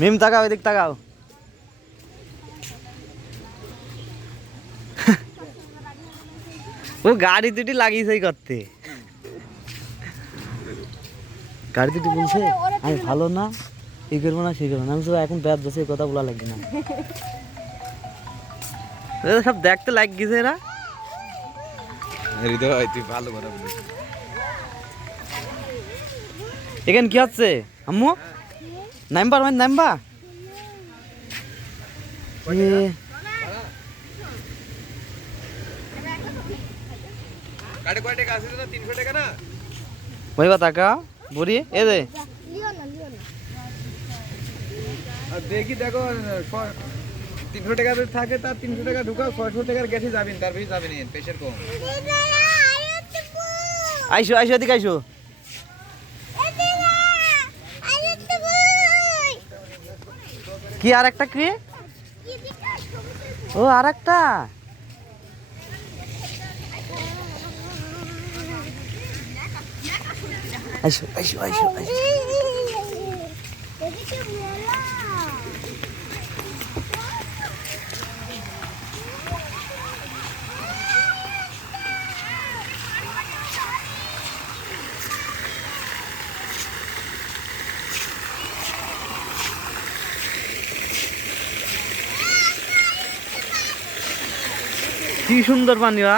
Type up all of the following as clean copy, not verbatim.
মিম তাকাও, এদিক তাকাও। ও গাড়ি দুটি লাগিয়েছে করতে, গাড়ি দুটি বলছে আমি ভালো না, এই করবো না সেই করবো না। আমি তো এখন ব্যাস বসে কথা বলা লাগবে না, সব দেখতে লাগ গেছে এরা। তুই ভালো কথা বলিস। এখানে কি হচ্ছে আম্মু? নামবা মানে নামবা। গাড়ি কয় টাকা আছে না? 300 টাকা না? ওইবা তাকা বুড়ি এ দে। আর দেখি দেখো 300 টাকা যদি থাকে তার 300 টাকা ঢুকাও, 600 টাকার গ্যাসে যাবেন, তার বেশি যাবেন না, প্রেশার কম। আইসো আইসো, এদিকে আইসো। কি আর একটা কি? ও আর একটা আইসো আইসো আইসো আইসো। কি সুন্দর পানি বা।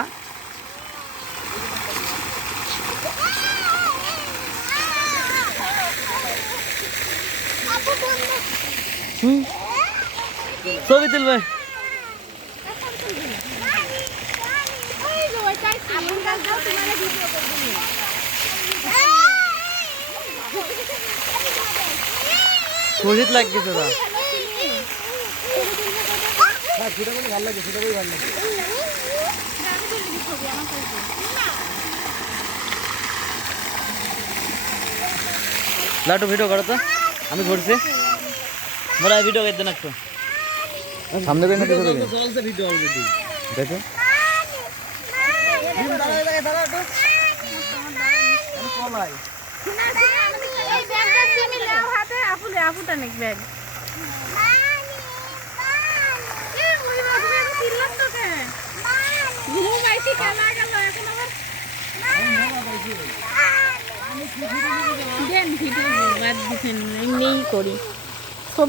ছবি তুলবে। শহীদ লাগছে তোরা। সেটা মানে ভালো লাগে, সেটা ভালো লাগে। লাটু ভিডিও করো তো, আমি ঘুরছি মোরা ভিডিও করতে না একটু সামনে করে না চলছে ভিডিও অলরেডি দেখো। এমনি করি।